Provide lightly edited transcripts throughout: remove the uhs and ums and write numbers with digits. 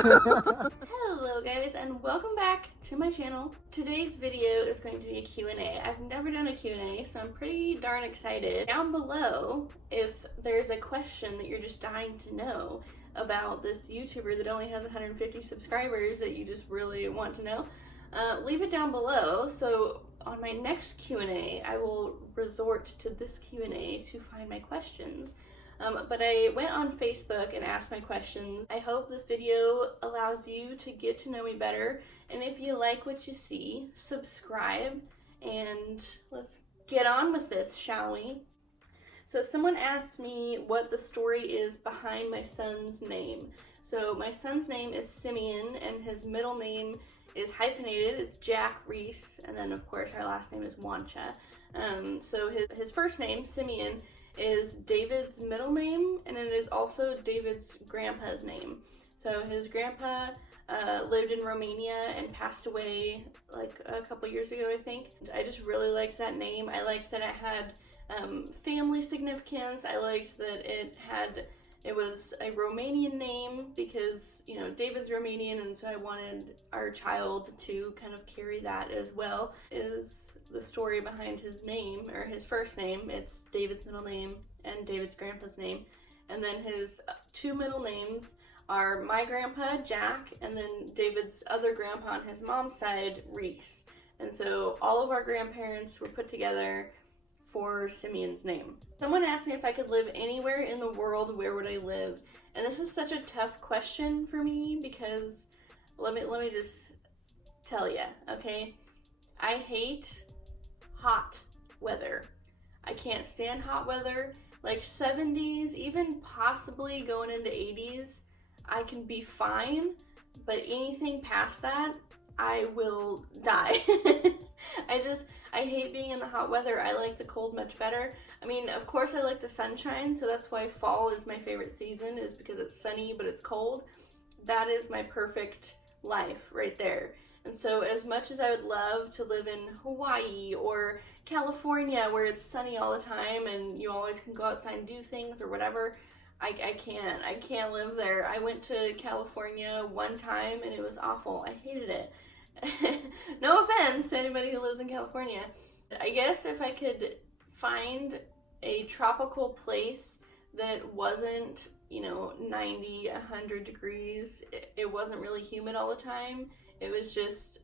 Hello guys, and welcome back to my channel. Today's video is going to be a Q&A. I've never done a Q&A, so I'm pretty darn excited. Down below, if there's a question that you're just dying to know about this YouTuber that only has 150 subscribers that you just really want to know, leave it down below. So on my next Q&A, I will resort to this Q&A to find my questions. But I went on Facebook and asked my questions. I hope this video allows you to get to know me better. And if you like what you see, subscribe. And let's get on with this, shall we? So someone asked me what the story is behind my son's name. So my son's name is Simeon, and his middle name is hyphenated. It's Jack Reese. And then, of course, our last name is Wancha. So his first name, Simeon, is David's middle name, and it is also David's grandpa's name. So his grandpa lived in Romania and passed away like a couple years ago, I think. I just really liked that name. I liked that it had family significance. I liked that it was a Romanian name because, you know, David's Romanian, and so I wanted our child to kind of carry that as well. Is the story behind his name, or his first name. It's David's middle name and David's grandpa's name. And then his two middle names are my grandpa, Jack, and then David's other grandpa on his mom's side, Reese. And so all of our grandparents were put together for Simeon's name. Someone asked me if I could live anywhere in the world, where would I live? And this is such a tough question for me because let me just tell you, okay? I hate hot weather. I can't stand hot weather. Like 70s, even possibly going into 80s, I can be fine, but anything past that, I will die. I hate being in the hot weather. I like the cold much better. I mean, of course I like the sunshine, so that's why fall is my favorite season, is because it's sunny but it's cold. That is my perfect life right there. And so as much as I would love to live in Hawaii or California where it's sunny all the time and you always can go outside and do things or whatever, I can't live there. I went to California one time and it was awful. I hated it. No offense to anybody who lives in California. I guess if I could find a tropical place that wasn't, 90, 100 degrees, it wasn't really humid all the time, it was just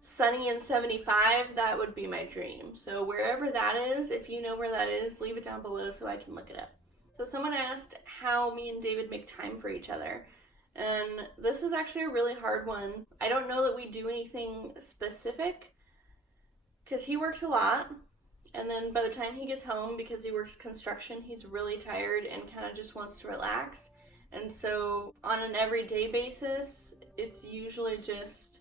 sunny and 75, that would be my dream. So wherever that is, if you know where that is, leave it down below so I can look it up. So someone asked how me and David make time for each other. And this is actually a really hard one. I don't know that we do anything specific because he works a lot. And then by the time he gets home, because he works construction, he's really tired and kind of just wants to relax. And so on an everyday basis, it's usually just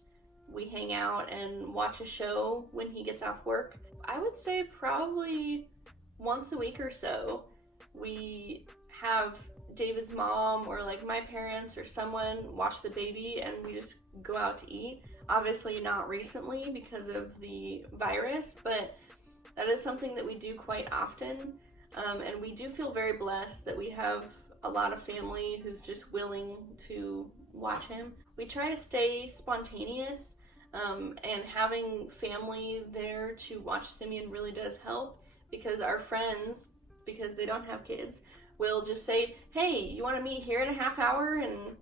we hang out and watch a show when he gets off work. I would say probably once a week or so, we have David's mom or like my parents or someone watch the baby and we just go out to eat. Obviously not recently because of the virus, but that is something that we do quite often. And we do feel very blessed that we have a lot of family who's just willing to watch him. We try to stay spontaneous, and having family there to watch Simeon really does help because our friends, because they don't have kids, will just say, hey, you want to meet here in a half hour and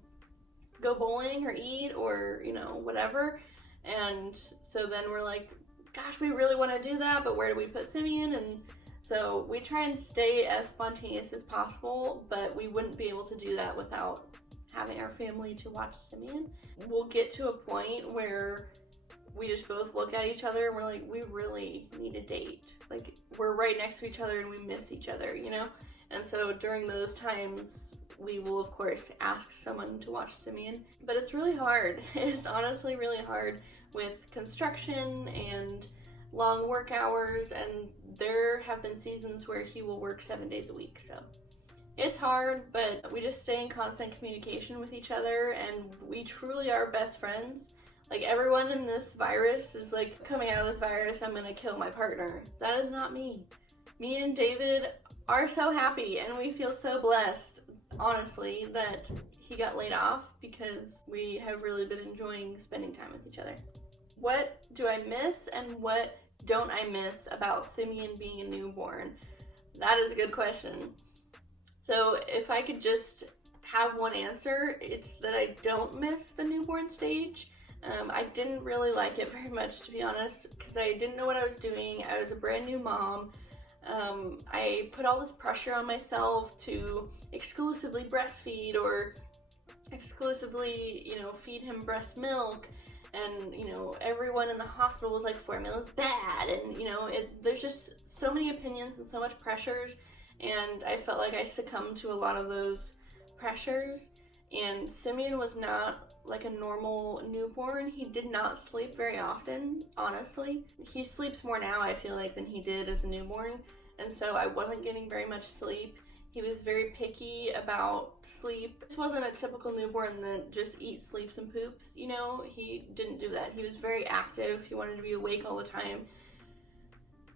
go bowling or eat or, whatever. And so then we're like, gosh, we really want to do that, but where do we put Simeon? And so we try and stay as spontaneous as possible, but we wouldn't be able to do that without having our family to watch Simeon. We'll get to a point where we just both look at each other and we're like, we really need a date. Like, we're right next to each other and we miss each other, And so during those times, we will, of course, ask someone to watch Simeon. But it's really hard. It's honestly really hard with construction and long work hours, and there have been seasons where he will work 7 days a week, so it's hard, but we just stay in constant communication with each other, and we truly are best friends. Like, everyone in this virus is like, coming out of this virus, I'm gonna kill my partner. That is not me. Me and David are so happy, and we feel so blessed. honestly, that he got laid off because we have really been enjoying spending time with each other. What do I miss and what don't I miss about Simeon being a newborn? That is a good question. So if I could just have one answer, it's that I don't miss the newborn stage. I didn't really like it very much, to be honest, because I didn't know what I was doing. I was a brand new mom. I put all this pressure on myself to exclusively breastfeed or exclusively, feed him breast milk. And, everyone in the hospital was like, formula's bad. And, there's just so many opinions and so much pressures. And I felt like I succumbed to a lot of those pressures. And Simeon was not like a normal newborn. He did not sleep very often, honestly. He sleeps more now, I feel like, than he did as a newborn. And so I wasn't getting very much sleep. He was very picky about sleep. This wasn't a typical newborn that just eats, sleeps, and poops, He didn't do that. He was very active. He wanted to be awake all the time.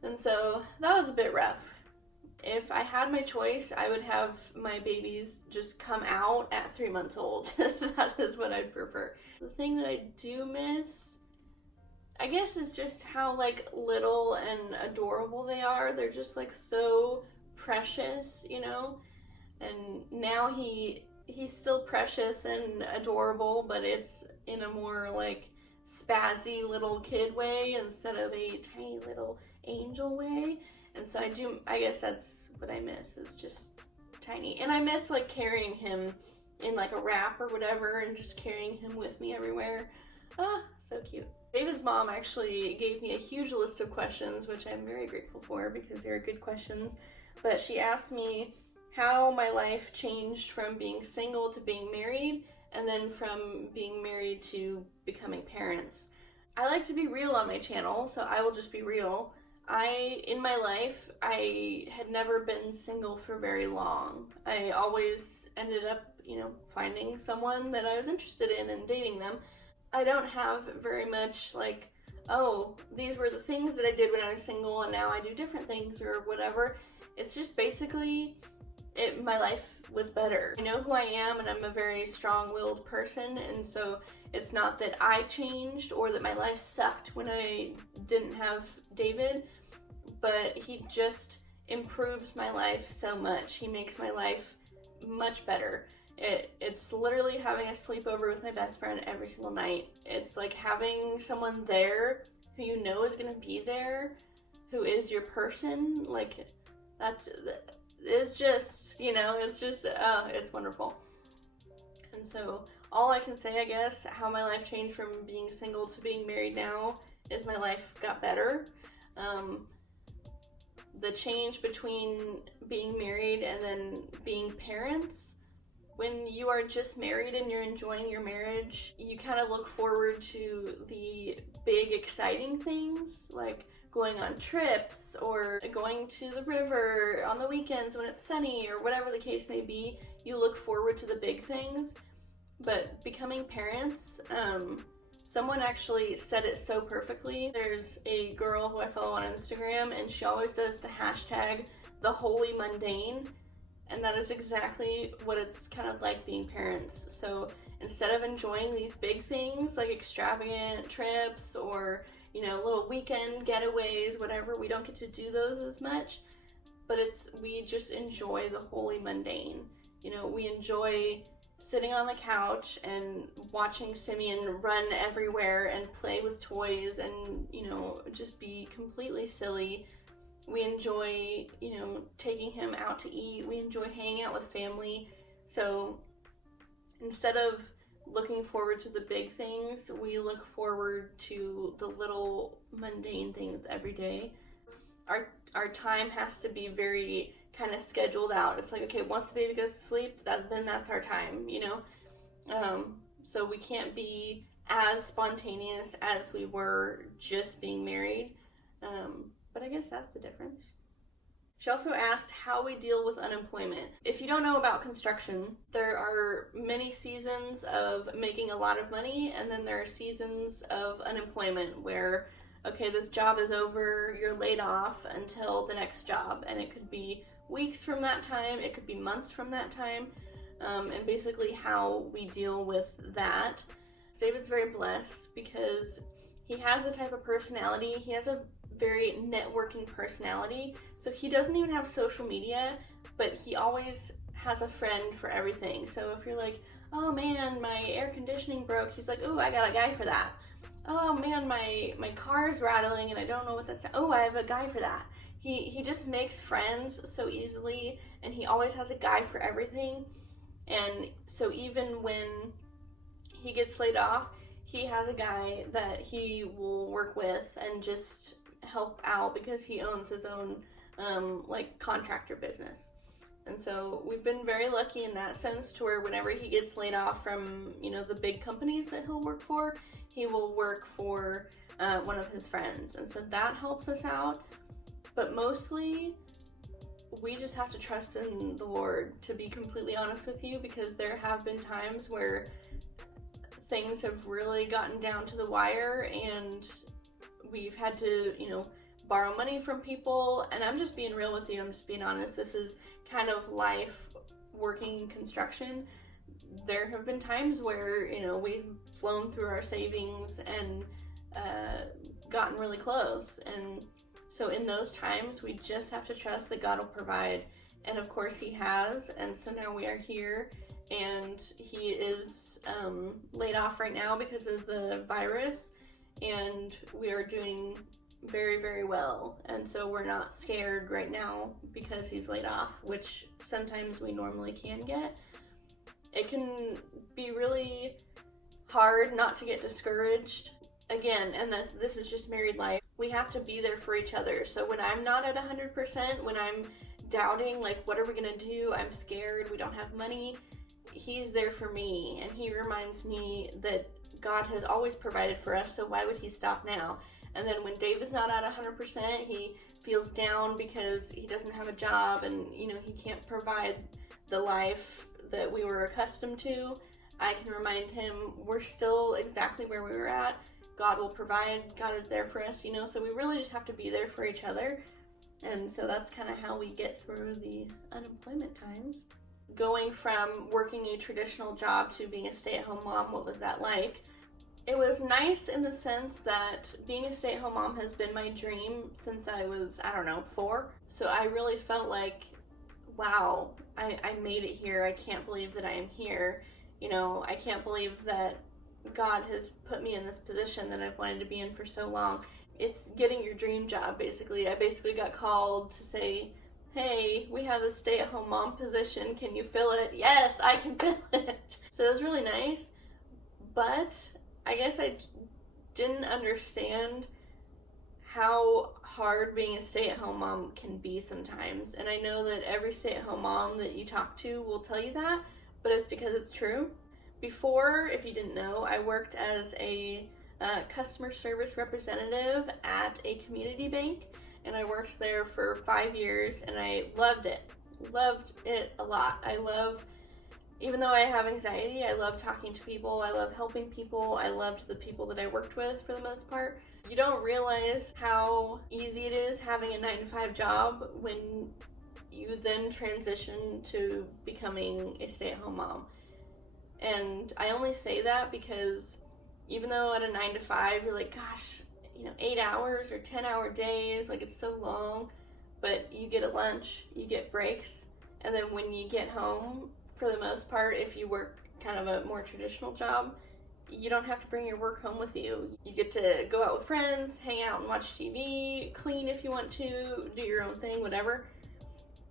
And so that was a bit rough. If I had my choice, I would have my babies just come out at 3 months old. That is what I'd prefer. The thing that I do miss, I guess, is just how little and adorable they are. They're just so precious, and now he's still precious and adorable, but it's in a more spazzy little kid way instead of a tiny little angel way. And so I guess that's what I miss, is just tiny. And I miss carrying him in a wrap or whatever and just carrying him with me everywhere. Ah, so cute. David's mom actually gave me a huge list of questions, which I'm very grateful for because they're good questions. But she asked me how my life changed from being single to being married, and then from being married to becoming parents. I like to be real on my channel, so I will just be real. In my life, I had never been single for very long. I always ended up, finding someone that I was interested in and dating them. I don't have very much oh, these were the things that I did when I was single and now I do different things or whatever. It's just basically, my life was better. I know who I am, and I'm a very strong-willed person, and so it's not that I changed or that my life sucked when I didn't have David, but he just improves my life so much. He makes my life much better. It's literally having a sleepover with my best friend every single night. It's like having someone there who you know is going to be there, who is your person. It's just, it's wonderful. And so all I can say, I guess, how my life changed from being single to being married now is my life got better. The change between being married and then being parents, when you are just married and you're enjoying your marriage, you kind of look forward to the big exciting things, like going on trips or going to the river on the weekends when it's sunny or whatever the case may be. You look forward to the big things. But becoming parents, someone actually said it so perfectly. There's a girl who I follow on Instagram, and she always does the hashtag the holy mundane, and that is exactly what it's kind of like being parents. So instead of enjoying these big things like extravagant trips or little weekend getaways, whatever, we don't get to do those as much, but we just enjoy the holy mundane. We enjoy sitting on the couch and watching Simeon run everywhere and play with toys and, just be completely silly. We enjoy, taking him out to eat. We enjoy hanging out with family. So instead of looking forward to the big things, we look forward to the little mundane things every day. Our time has to be very kind of scheduled out. It's like, okay, once the baby goes to sleep, then that's our time, so we can't be as spontaneous as we were just being married, but I guess that's the difference. She also asked how we deal with unemployment. If you don't know about construction, there are many seasons of making a lot of money, and then there are seasons of unemployment where, okay, this job is over, you're laid off until the next job, and it could be weeks from that time, it could be months from that time. and basically how we deal with that. David's very blessed because he has the type of personality, he has a very networking personality, so he doesn't even have social media, but he always has a friend for everything. So if you're like, oh man, my air conditioning broke, he's like, oh, I got a guy for that. Oh man, my car is rattling and I don't know what that's, oh, I have a guy for that. He just makes friends so easily, and he always has a guy for everything. And so even when he gets laid off, he has a guy that he will work with and just help out because he owns his own like contractor business. And so we've been very lucky in that sense to where whenever he gets laid off from, you know, the big companies that he'll work for, he will work for one of his friends. And so that helps us out. But mostly, we just have to trust in the Lord, to be completely honest with you, because there have been times where things have really gotten down to the wire and we've had to, you know, borrow money from people. And I'm just being real with you, I'm just being honest. This is kind of life working in construction. There have been times where, you know, we've flown through our savings and gotten really close. And so in those times, we just have to trust that God will provide. And of course he has. And so now we are here, and he is laid off right now because of the virus. And we are doing very, very well. And so we're not scared right now because he's laid off, which sometimes we normally can get. It can be really hard not to get discouraged. Again, and this is just married life. We have to be there for each other. So when I'm not at 100%, when I'm doubting, like, what are we gonna do? I'm scared, we don't have money. He's there for me, and he reminds me that God has always provided for us, so why would he stop now? And then when David's not at 100%, he feels down because he doesn't have a job and, you know, he can't provide the life that we were accustomed to. I can remind him we're still exactly where we were at. God will provide. God is there for us, you know, so we really just have to be there for each other. And so that's kind of how we get through the unemployment times. Going from working a traditional job to being a stay-at-home mom, what was that like? It was nice in the sense that being a stay-at-home mom has been my dream since I was, 4. So I really felt like, wow, I made it here. I can't believe that I am here. You know, I can't believe that God has put me in this position that I've wanted to be in for so long. It's getting your dream job, basically. I basically got called to say, hey, we have a stay-at-home mom position. Can you fill it? Yes, I can fill it. So it was really nice. But I guess I didn't understand how hard being a stay-at-home mom can be sometimes. And I know that every stay-at-home mom that you talk to will tell you that, but it's because it's true. Before, if you didn't know, I worked as a customer service representative at a community bank, and I worked there for 5 years, and I loved it. Loved it a lot. Even though I have anxiety, I love talking to people, I love helping people, I loved the people that I worked with for the most part. You don't realize how easy it is having a 9-to-5 job when you then transition to becoming a stay-at-home mom. And I only say that because even though at a 9-to-5 you're like, gosh, 8 hours or 10-hour days, like it's so long, but you get a lunch, you get breaks, and then when you get home, for the most part, if you work kind of a more traditional job, you don't have to bring your work home with you. You get to go out with friends, hang out and watch TV, clean if you want to, do your own thing, whatever.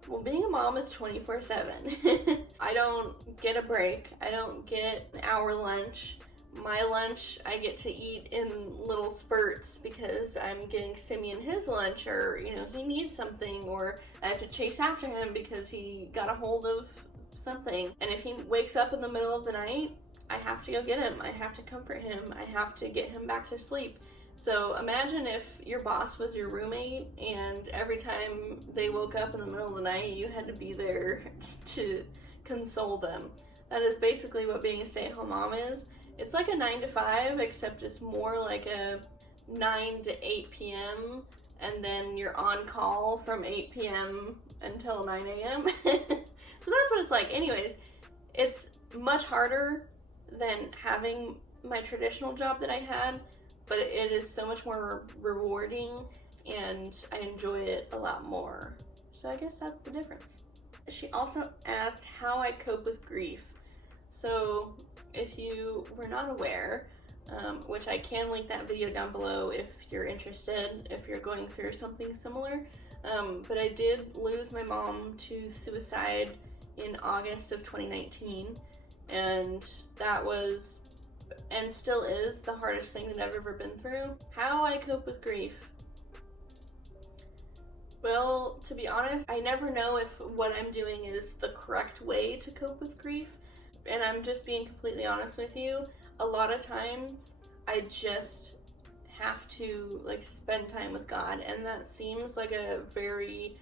Well, being a mom is 24/7. I don't get a break. I don't get an hour lunch. My lunch I get to eat in little spurts because I'm getting Simeon his lunch, or he needs something, or I have to chase after him because he got a hold of something. And if he wakes up in the middle of the night, I have to go get him. I have to comfort him. I have to get him back to sleep. So imagine if your boss was your roommate and every time they woke up in the middle of the night, you had to be there to console them. That is basically what being a stay-at-home mom is. It's like a 9-to-5, except it's more like a 9 to 8 p.m. and then you're on call from 8 p.m. until 9 a.m. So that's what it's like. Anyways, It's much harder than having my traditional job that I had, but it is so much more rewarding and I enjoy it a lot more. So I guess that's the difference. She also asked how I cope with grief. So if you were not aware, which I can link that video down below if you're interested, if you're going through something similar, but I did lose my mom to suicide in August of 2019, and that was, and still is, the hardest thing that I've ever been through. How I cope with grief. Well, to be honest, I never know if what I'm doing is the correct way to cope with grief, and I'm just being completely honest with you. A lot of times, I just have to like spend time with God, and that seems like a very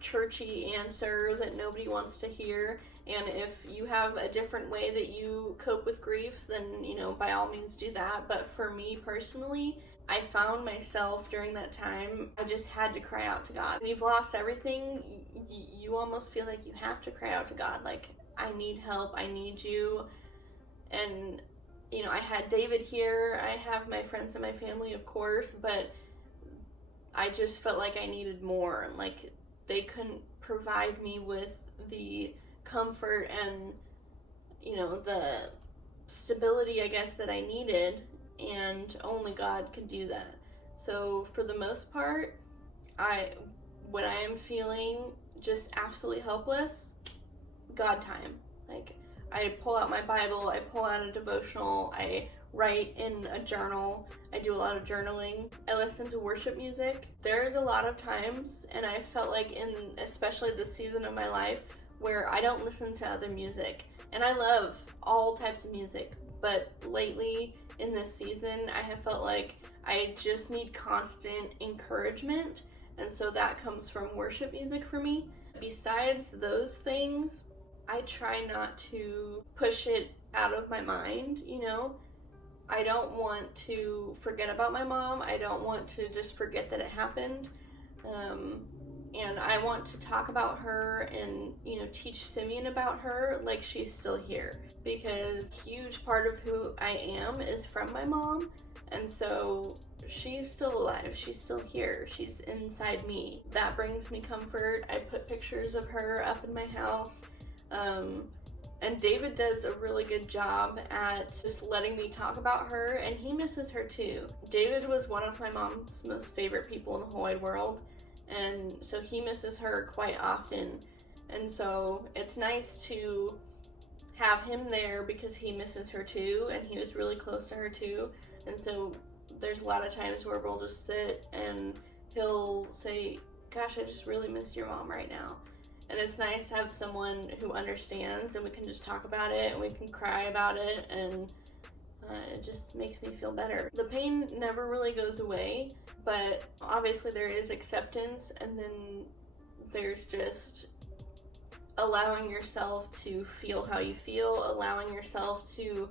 churchy answer that nobody wants to hear. And if you have a different way that you cope with grief, then, you know, by all means do that. But for me personally, I found myself during that time, I just had to cry out to God. When you've lost everything, you almost feel like you have to cry out to God. Like, I need help, I need you. And, you know, I had David here, I have my friends and my family, of course, but I just felt like I needed more. Like, they couldn't provide me with the comfort and, you know, the stability, I guess, that I needed, and only God could do that. So for the most part, when I am feeling just absolutely helpless, God time. Like, I pull out my Bible, I pull out a devotional, I write in a journal, I do a lot of journaling, I listen to worship music. There's a lot of times, and I felt like in especially this season of my life, where I don't listen to other music. And I love all types of music, but lately in this season, I have felt like I just need constant encouragement, and so that comes from worship music for me. Besides those things, I try not to push it out of my mind, you know? I don't want to forget about my mom. I don't want to just forget that it happened. And I want to talk about her and, you know, teach Simeon about her like she's still here. Because a huge part of who I am is from my mom. And so she's still alive. She's still here. She's inside me. That brings me comfort. I put pictures of her up in my house. And David does a really good job at just letting me talk about her, and he misses her too. David was one of my mom's most favorite people in the whole wide world, and so he misses her quite often. And so it's nice to have him there because he misses her too, and he was really close to her too. And so there's a lot of times where we'll just sit and he'll say, "Gosh, I just really miss your mom right now." And it's nice to have someone who understands, and we can just talk about it, and we can cry about it, and it just makes me feel better. The pain never really goes away, but obviously there is acceptance, and then there's just allowing yourself to feel how you feel, allowing yourself to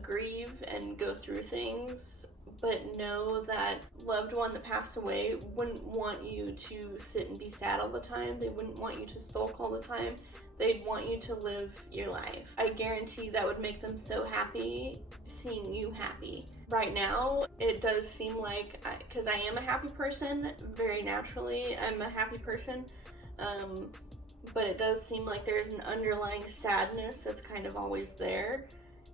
grieve and go through things, but know that loved one that passed away wouldn't want you to sit and be sad all the time. They wouldn't want you to sulk all the time. They'd want you to live your life. I guarantee that would make them so happy seeing you happy. Right now, it does seem like, because I am a happy person, very naturally, I'm a happy person, but it does seem like there's an underlying sadness that's kind of always there.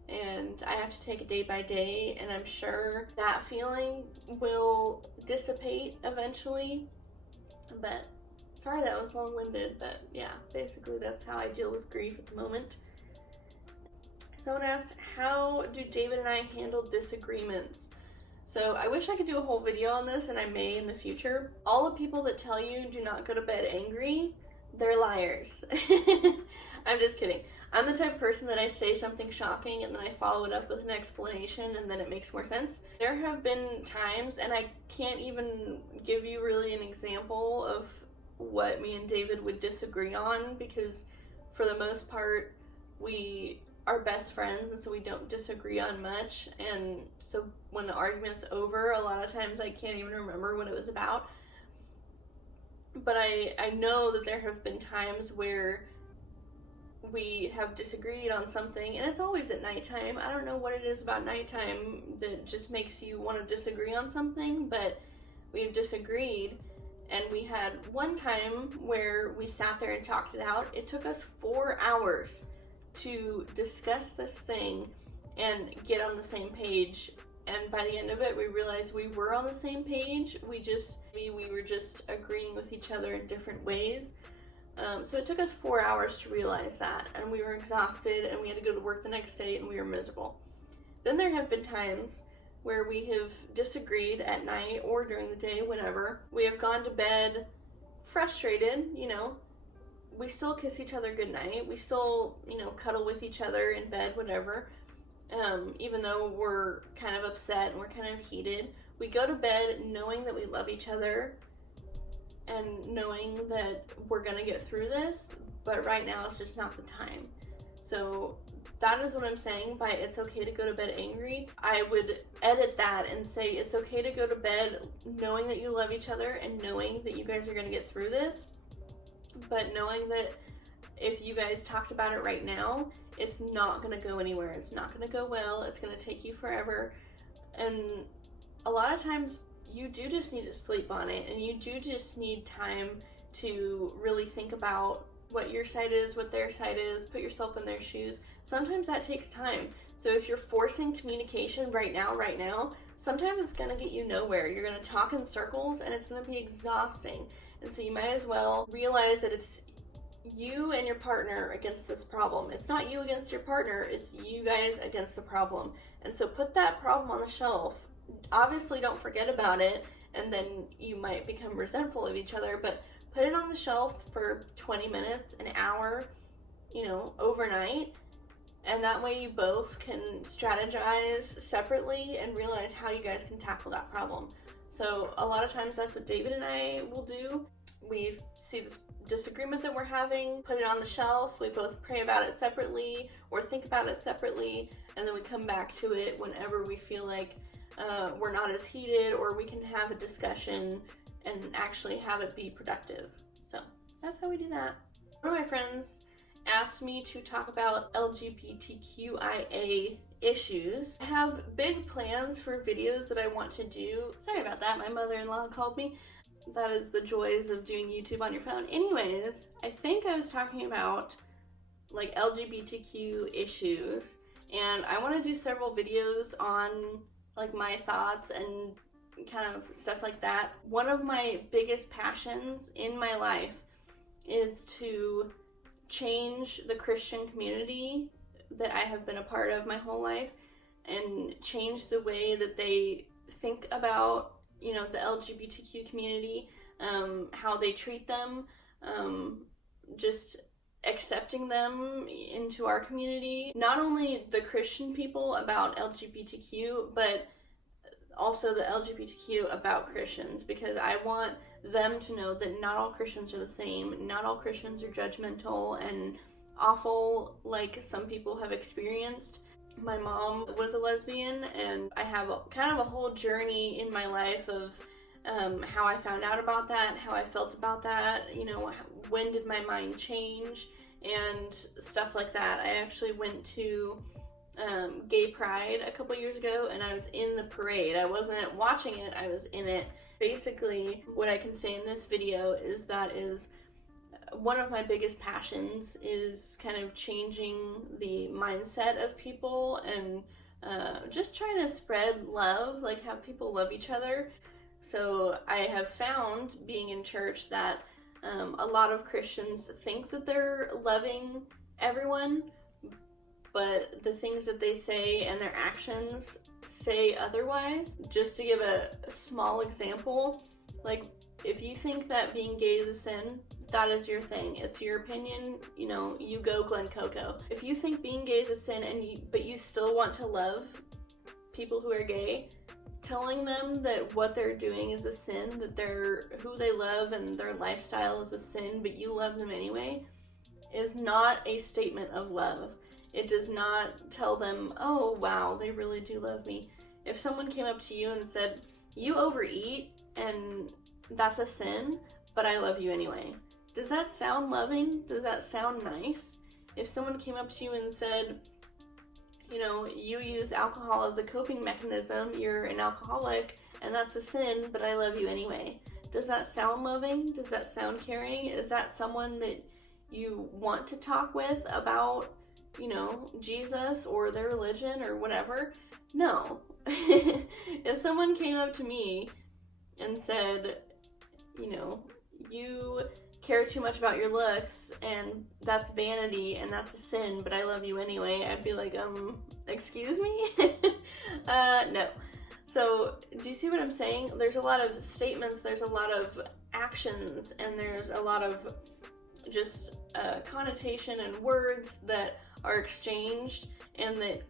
And I have to take it day by day, and I'm sure that feeling will dissipate eventually. But sorry that was long-winded, but yeah, basically that's how I deal with grief at the moment. Someone asked, how do David and I handle disagreements? So I wish I could do a whole video on this, and I may in the future. All the people that tell you do not go to bed angry, they're liars. I'm just kidding. I'm the type of person that I say something shocking and then I follow it up with an explanation and then it makes more sense. There have been times, and I can't even give you really an example of what me and David would disagree on, because for the most part we are best friends, and so we don't disagree on much. And so when the argument's over, a lot of times I can't even remember what it was about. But I know that there have been times where we have disagreed on something, and it's always at nighttime. I don't know what it is about nighttime that just makes you want to disagree on something, but we've disagreed. And we had one time where we sat there and talked it out. It took us 4 hours to discuss this thing and get on the same page. And by the end of it, we realized we were on the same page. We were just agreeing with each other in different ways. So it took us 4 hours to realize that, and we were exhausted, and we had to go to work the next day, and we were miserable. Then there have been times where we have disagreed at night or during the day, whenever. We have gone to bed frustrated, we still kiss each other goodnight. We still, cuddle with each other in bed, whatever. Even though we're kind of upset and we're kind of heated. We go to bed knowing that we love each other and knowing that we're gonna get through this, but right now it's just not the time. So that is what I'm saying by it's okay to go to bed angry. I would edit that and say it's okay to go to bed knowing that you love each other and knowing that you guys are gonna get through this, but knowing that if you guys talked about it right now, it's not gonna go anywhere. It's not gonna go well. It's gonna take you forever. And a lot of times you do just need to sleep on it, and you do just need time to really think about what your side is, what their side is, put yourself in their shoes. Sometimes that takes time. So if you're forcing communication right now, sometimes it's gonna get you nowhere. You're gonna talk in circles and it's gonna be exhausting. And so you might as well realize that it's you and your partner against this problem. It's not you against your partner, it's you guys against the problem. And so put that problem on the shelf. Obviously don't forget about it, and then you might become resentful of each other, but put it on the shelf for 20 minutes, an hour, overnight, and that way you both can strategize separately and realize how you guys can tackle that problem. So a lot of times that's what David and I will do. We see this disagreement that we're having, put it on the shelf, we both pray about it separately or think about it separately, and then we come back to it whenever we feel like we're not as heated, or we can have a discussion and actually have it be productive. So that's how we do that. One of my friends asked me to talk about LGBTQIA issues. I have big plans for videos that I want to do. Sorry about that, my mother-in-law called me. That is the joys of doing YouTube on your phone. Anyways, I think I was talking about like LGBTQ issues, and I want to do several videos on like my thoughts and kind of stuff like that. One of my biggest passions in my life is to change the Christian community that I have been a part of my whole life, and change the way that they think about the LGBTQ community, how they treat them, just accepting them into our community. Not only the Christian people about LGBTQ, but also the LGBTQ about Christians, because I want them to know that not all Christians are the same. Not all Christians are judgmental and awful like some people have experienced. My mom was a lesbian, and I have kind of a whole journey in my life of how I found out about that, how I felt about that, when did my mind change, and stuff like that. I actually went to Gay Pride a couple years ago, and I was in the parade. I wasn't watching it, I was in it. Basically, what I can say in this video is one of my biggest passions is kind of changing the mindset of people and just trying to spread love, like have people love each other. So I have found, being in church, that a lot of Christians think that they're loving everyone, but the things that they say and their actions say otherwise. Just to give a small example, like if you think that being gay is a sin, that is your thing. It's your opinion, you go Glen Coco. If you think being gay is a sin but you still want to love people who are gay, telling them that what they're doing is a sin, that who they love and their lifestyle is a sin, but you love them anyway, is not a statement of love. It does not tell them, oh wow, they really do love me. If someone came up to you and said, you overeat and that's a sin, but I love you anyway. Does that sound loving? Does that sound nice? if someone came up to you and said, you know, you use alcohol as a coping mechanism, you're an alcoholic, and that's a sin, but I love you anyway. Does that sound loving? Does that sound caring? Is that someone that you want to talk with about, you know, Jesus or their religion or whatever? No. If someone came up to me and said, you know, you care too much about your looks and that's vanity and that's a sin, but I love you anyway, I'd be like, excuse me? No. So, do you see what I'm saying? There's a lot of statements, there's a lot of actions, and there's a lot of just connotation and words that are exchanged, and that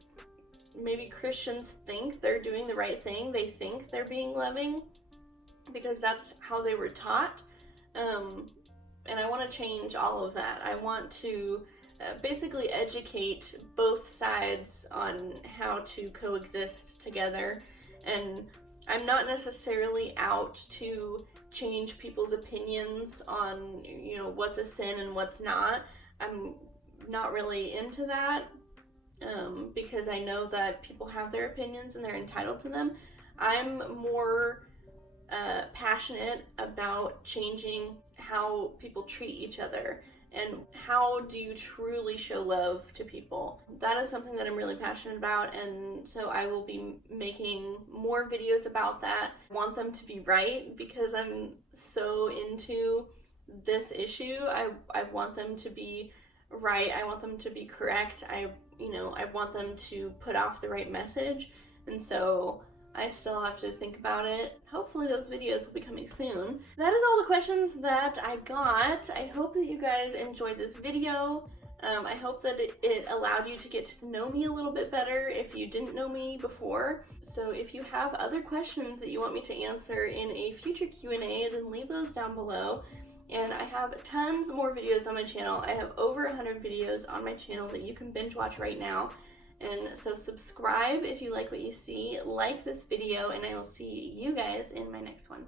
maybe Christians think they're doing the right thing. They think they're being loving because that's how they were taught. And I want to change all of that. I want to basically educate both sides on how to coexist together. And I'm not necessarily out to change people's opinions on, you know, what's a sin and what's not. I'm not really into that because I know that people have their opinions and they're entitled to them. I'm more passionate about changing how people treat each other and how do you truly show love to people. That is something that I'm really passionate about, and so I will be making more videos about that. I want them to be right because I'm so into this issue. I want them to be right. I want them to be correct. I want them to put off the right message, and so I still have to think about it. Hopefully those videos will be coming soon. That is all the questions that I got. I hope that you guys enjoyed this video. I hope that it allowed you to get to know me a little bit better if you didn't know me before. So if you have other questions that you want me to answer in a future Q&A, then leave those down below. And I have tons more videos on my channel. I have over 100 videos on my channel that you can binge watch right now. And so subscribe if you like what you see, like this video, and I will see you guys in my next one.